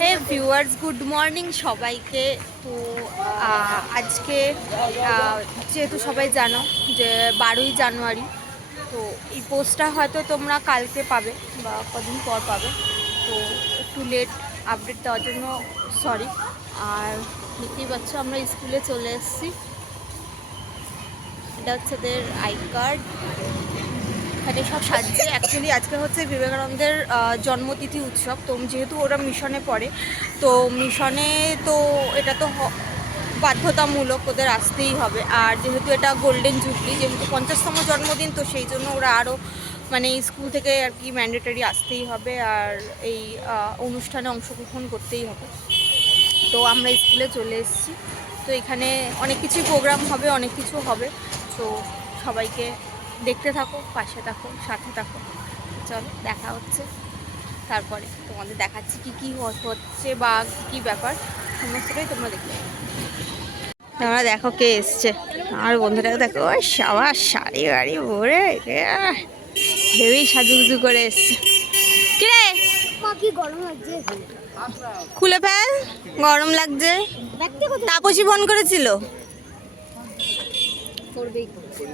হে viewers, good morning সবাইকে। তো আজকে যেহেতু সবাই জানো যে 12ই জানুয়ারি, তো এই পোস্টটা হয়তো তোমরা কালকে পাবে বা কদিন পর পাবে, তো একটু লেট আপডেট দেওয়ার জন্য সরি। আর দেখতেই পাচ্ছ আমরা স্কুলে চলে এসেছি। এটা হচ্ছে ওদের আই কার্ড, এখানে সব সাজছে। অ্যাকচুয়ালি আজকে হচ্ছে বিবেকানন্দের জন্মতিথি উৎসব, তো যেহেতু ওরা মিশনে পড়ে, তো মিশনে তো এটা তো বাধ্যতামূলক, ওদের আসতেই হবে। আর যেহেতু এটা গোল্ডেন জুবলি, যেহেতু 50তম জন্মদিন, তো সেই জন্য ওরা আরও মানে স্কুল থেকে আর কি ম্যান্ডেটরি আসতেই হবে আর এই অনুষ্ঠানে অংশগ্রহণ করতেই হবে। তো আমরা স্কুলে চলে এসেছি। তো এখানে অনেক কিছুই প্রোগ্রাম হবে, অনেক কিছু হবে। তো সবাইকে দেখতে থাকো, পাশে থাকো, সাথে থাকো। চলো দেখা হচ্ছে, তারপরে তোমাদের দেখাচ্ছি কি কি হচ্ছে বা কি ব্যাপার, সমস্তটাই তোমরা দেখতে পাবে। তোমরা দেখো কে এসছে, আমার বন্ধুটাকে দেখো, সবার শাড়ি বাড়ি ভরে ভেবেই সাজুগুজু করে এসছে। কিরে গরম লাগছে, খুলে ফেল, গরম লাগছে। তাপসী ফোন করেছিল,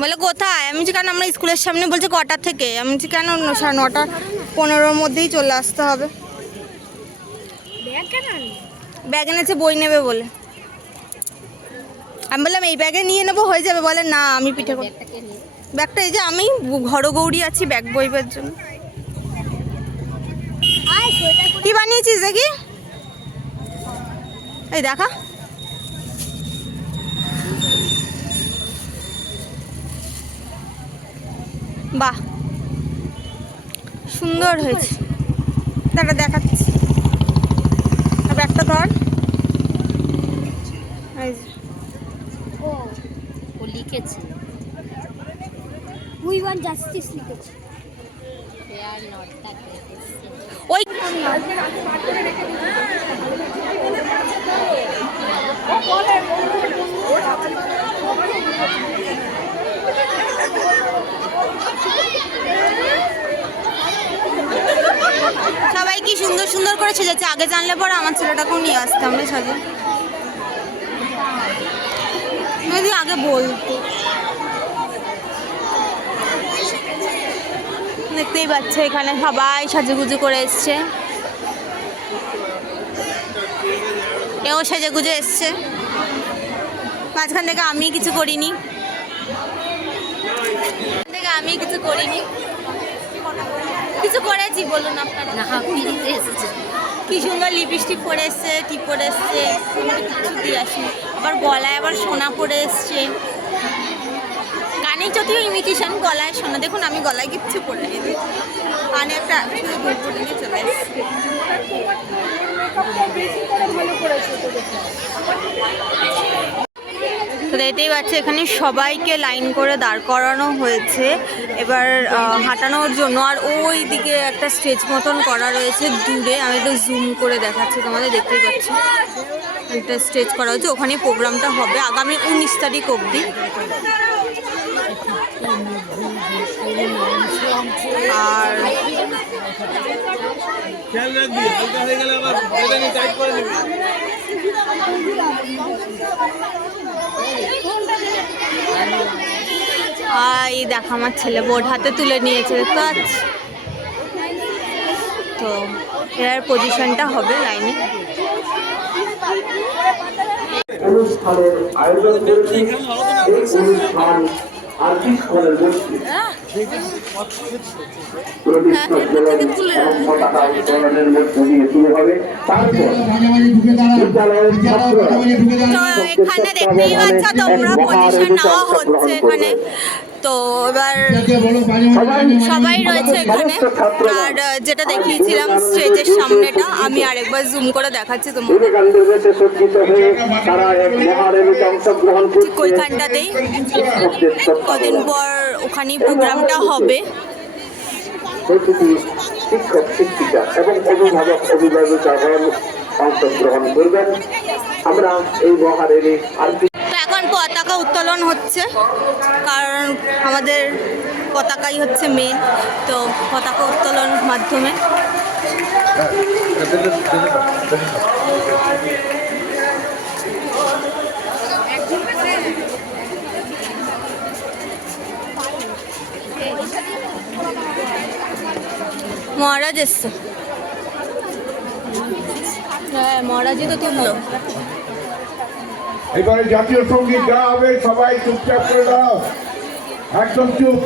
বলে কোথায়? আমি কেন, আমরা স্কুলের সামনে, বলছে কটার থেকে? আমি কেন 9:15 মধ্যেই চলে আসতে হবে। ব্যাগ এনেছে, বই নেবে বলে। আমি বললাম এই ব্যাগে নিয়ে নেবো, হয়ে যাবে? বলে না, আমি পিঠে ব্যাগটা, এই যে আমি ঘরগৌরি আছি ব্যাগ বইবার জন্য। কি বানিয়েছিস দেখি, এই দেখা। বাহ, সুন্দর হয়েছে, দাঁড়া দেখাচ্ছি। ব্যাগটা ধর, ও লিখেছে উই ওয়ান্ট জাস্টিস লিখেছে। ওই সবাই কি সুন্দর সুন্দর করে সেজেছে। আগে জানলে পরে আমার ছেলেটাকেও নিয়ে আসতাম রে সাজে, যদি আগে বলতো। দেখতেই পাচ্ছ এখানে সবাই সাজুগুজু করে এসছে, এও সাজুগুজু এসছে। মাঝখান থেকে আমি কিছু করিনি, কিছু করেছি বলুন আপনারা? কি সুন্দর লিপস্টিক পরে এসছে, টিপ পরে এসছে, কিছু দিয়ে আসিনি। আবার গলায় আবার সোনা পরে এসছে, কানে যদিও ইমিটেশন, গলায় সোনা। দেখুন আমি গলায় কিচ্ছু পরে নিই, কানে একটা শুধু ভোট পরে নিয়ে চলে এসছে। তো দেখতেই পাচ্ছি এখানে সবাইকে লাইন করে দাঁড় করানো হয়েছে এবার হাঁটানোর জন্য। আর ওই দিকে একটা স্টেজ মতন করা রয়েছে দূরে, আমি একটু জুম করে দেখাচ্ছি তোমাদের, দেখতেই পাচ্ছি একটা স্টেজ করা হয়েছে, ওখানে প্রোগ্রামটা হবে আগামী 19 তারিখ অবধি। আর এই দেখা আমার ছেলে বোর্ড হাতে তুলে নিয়েছে, দেখতে পাচ্ছি। তো এর পজিশনটা হবে লাইনে। অনুষ্ঠানের আয়োজন করেছি অনুষ্ঠান আর্টিস্টদের গোষ্ঠী পতাকা উত্তোলনের মধ্য দিয়ে শুরু হবে। তারপর বিদ্যালয়ের ছাত্ররা এখানে দেখতেই পাচ্ছ তোমরা, পজিশন নেওয়া হচ্ছে এখানে। তো এবার সবাই রয়েছে এখানে। আর যেটা দেখিয়েছিলাম স্টেজের সামনেটা, আমি আরেকবার জুম করে দেখাচ্ছি তোমাদের, ঠিক ওইখানটাতেই। কদিন পর ওখানেই প্রোগ্রামটা হবে। শিক্ষক শিক্ষিকা এবং অভিভাবক অভিভাবিকাগণ অংশগ্রহণ করবেন। আমরা এই মহারেলি এখন পতাকা উত্তোলন হচ্ছে, কারণ আমাদের পতাকাই হচ্ছে মেন। তো পতাকা উত্তোলনের মাধ্যমে মহারাজ এসছে। হ্যাঁ, মহারাজই তো তুললো। এবারে জাতীয় সঙ্গীত গাওয়া হবে, সবাই চুপচাপ করে দাও, একদম চুপ।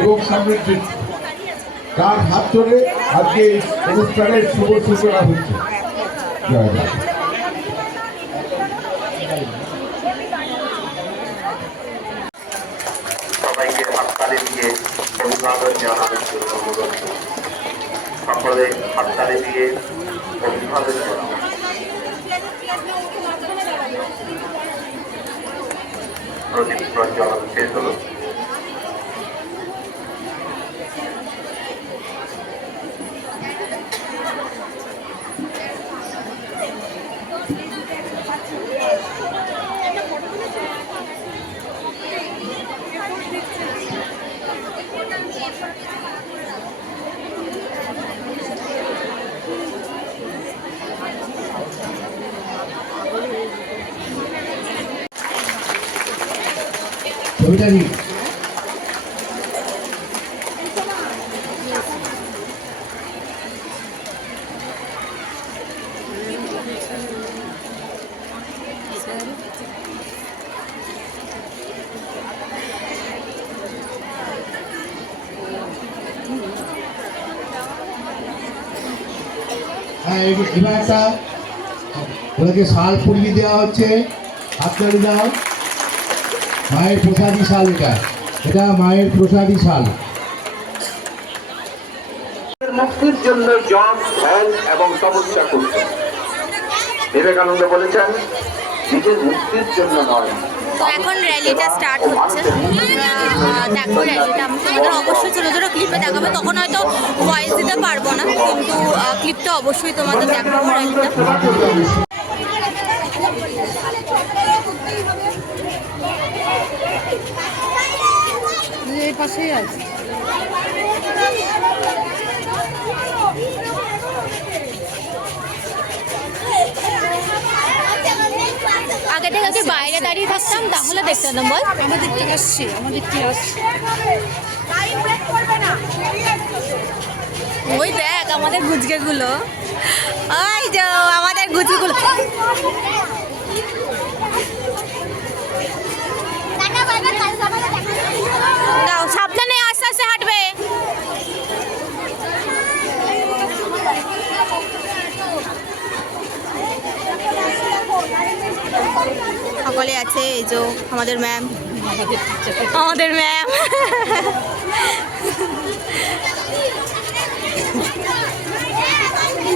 এবং সমৃদ্ধি তার হাত ধরে আজকে অনুষ্ঠানের শুভ সূচনা হচ্ছে। জয় জয়। সবাইকে হাততালি দিয়ে অভিবাদন জানানোর জন্য অনুরোধ করছি। সকলে হাততালি দিয়ে অভিবাদন জানাবো। প্রদীপ প্রজ্বলন শেষ হলো। ছবিটা নিই। হ্যাঁ, এবার একটা ওদেরকে শাল পরিয়ে দেওয়া হচ্ছে, হাততালি দাও। মায়ের প্রসাদী শাল, এটা মায়ের প্রসাদী শাল। মুক্তির জন্য জপ ধ্যান এবং তপস্যা করছে। বিবেকানন্দ বলেছেন নিজের মুক্তির জন্য নয়। তো এখন র্যালিটা স্টার্ট হচ্ছে। দেখো র্যালিটা আমি তোমাদের অবশ্যই ছোটো ছোটো ক্লিপে দেখাবো, তখন হয়তো ভয়েস দিতে পারবো না, কিন্তু ক্লিপটা অবশ্যই তোমাদের দেখাবো র্যালিটা। এই পাশেই আছে। আগে থেকে যদি বাইরে দাঁড়িয়ে থাকতাম তাহলে দেখতে পেতাম। বল, আমাদের কি আসছে, আমাদের কি আসছে। ওই দেখ আমাদের গুজগেগুলো, ওই যে আমাদের গুজগেগুলো। দাও, সাবধানে আস্তে আস্তে হাঁটবে। সকলে আছে, এই যে আমাদের ম্যাম, আমাদের ম্যাম।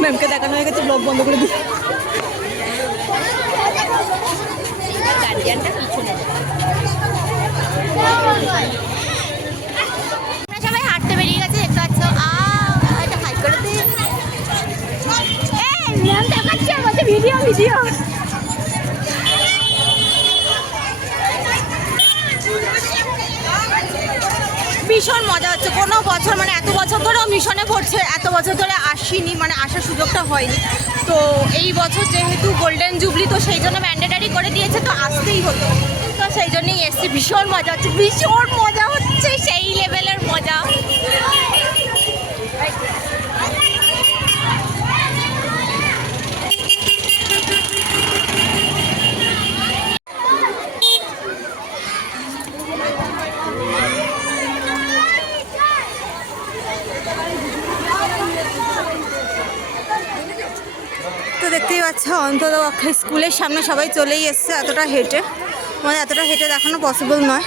ম্যামকে দেখানো হয়ে গেছে, ব্লগ বন্ধ করে দিই। গার্জিয়ানটা পিছনে। সবাই হাঁটতে বেরিয়ে গেছে, দেখতে পাচ্ছ। এটা হাই করে দিই। ম্যাম দেখাচ্ছে আমাদের ভিডিও ভিডিও। ভীষণ মজা হচ্ছে। কোনো বছর মানে এত বছর ধরেও মিশনে পড়ছে, এত বছর ধরে আসিনি, মানে আসার সুযোগটা হয়নি। তো এই বছর যেহেতু গোল্ডেন জুবলি, তো সেই জন্য ম্যান্ডেটারি করে দিয়েছে, তো আসতেই হতো। তো সেই জন্যই এসছি। ভীষণ মজা হচ্ছে সেই লেভেলের মজা। তো দেখতেই পাচ্ছ অন্তত স্কুলের সামনে সবাই চলেই এসছে, এতটা হেঁটে মানে এতটা হেঁটে দেখানো পসিবল নয়।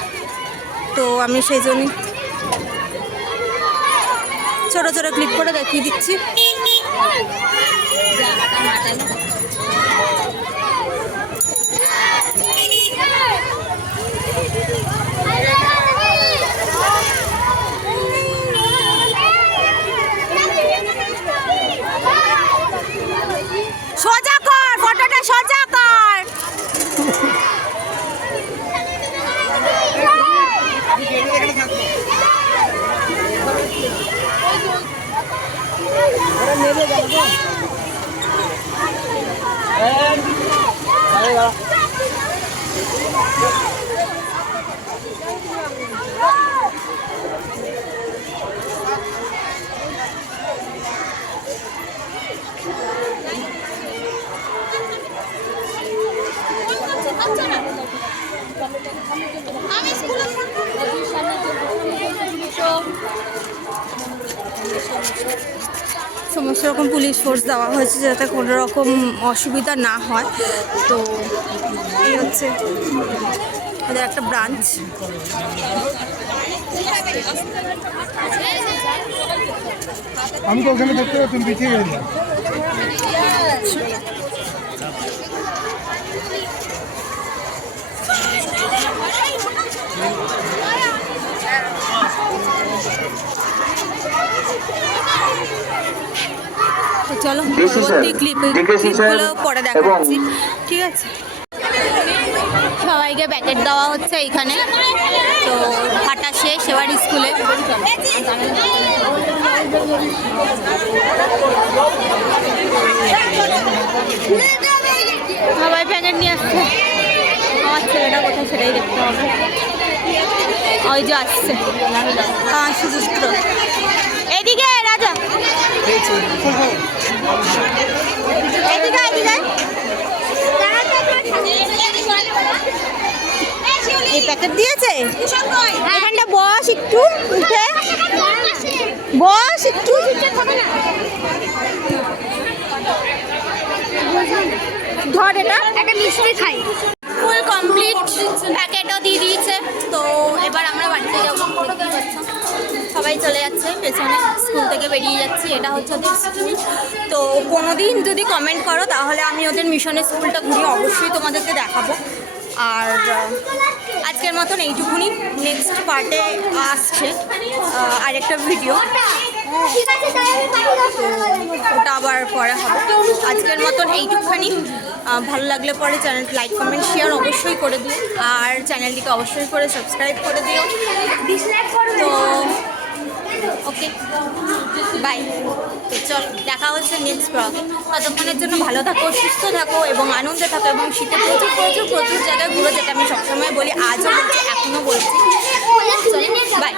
তো আমি সেই জন্যই ছোটো ছোটো ক্লিপ করে দেখিয়ে দিচ্ছি। সোজা কর ফটোটা, সোজা কর। সমস্ত রকম পুলিশ ফোর্স দেওয়া হয়েছে যাতে কোনো রকম অসুবিধা না হয়। তো এই হচ্ছে ওদের একটা ব্রাঞ্চ। আমি তো ওখানে দেখতে পাচ্ছি পিছিয়ে গেছি। তো চলো পরবর্তী ক্লিপগুলো পরে দেখাচ্ছি, ঠিক আছে? সবাইকে প্যাকেট দেওয়া হচ্ছে এইখানে। তো হাঁটা শেষ, এবার স্কুলে। সবাই প্যাকেট নিয়ে আসছে। আমার ছেলেটা কোথায় সেটাই দেখতে হবে। ওই যে আসছে সুচিত্র, এদিকে রাজা, এদিকে এদিকে। এই প্যাকেট দিয়েছে, এখানটা বস একটু, উঠে বস একটু। ধর এটা, একটা মিষ্টি খাই। ফুল কমপ্লিট, প্যাকেটও দিয়ে দিয়েছে। তো এবার আমরা বাড়িতে যাবো। সবাই চলে যাচ্ছে পেছনে, স্কুল থেকে বেরিয়ে যাচ্ছি। এটা হচ্ছে ওদের স্কুল। তো কোনো দিন যদি কমেন্ট করো তাহলে আমি ওদের মিশনের স্কুলটা ঘুরিয়ে অবশ্যই তোমাদেরকে দেখাবো। আর আজকের মতন এইটুকুনি। নেক্সট পার্টে আসছে আরেকটা ভিডিও, ওটা আবার করা হবে। আজকের মতন এইটুকুখানি। ভালো লাগলে পরে চ্যানেলটি লাইক কমেন্ট শেয়ার অবশ্যই করে দিও, আর চ্যানেলটিকে অবশ্যই করে সাবস্ক্রাইব করে দিও। তো ওকে, বাই। তো চল, দেখা হচ্ছে নেক্সট ব্লগে। ততক্ষণের জন্য ভালো থাকো, সুস্থ থাকো এবং আনন্দে থাকো, এবং শীতে প্রচুর প্রচুর প্রচুর জায়গায় ঘুরো, যেটা আমি সবসময় বলি, আজও বলছি, এখনও বলছি। বাই।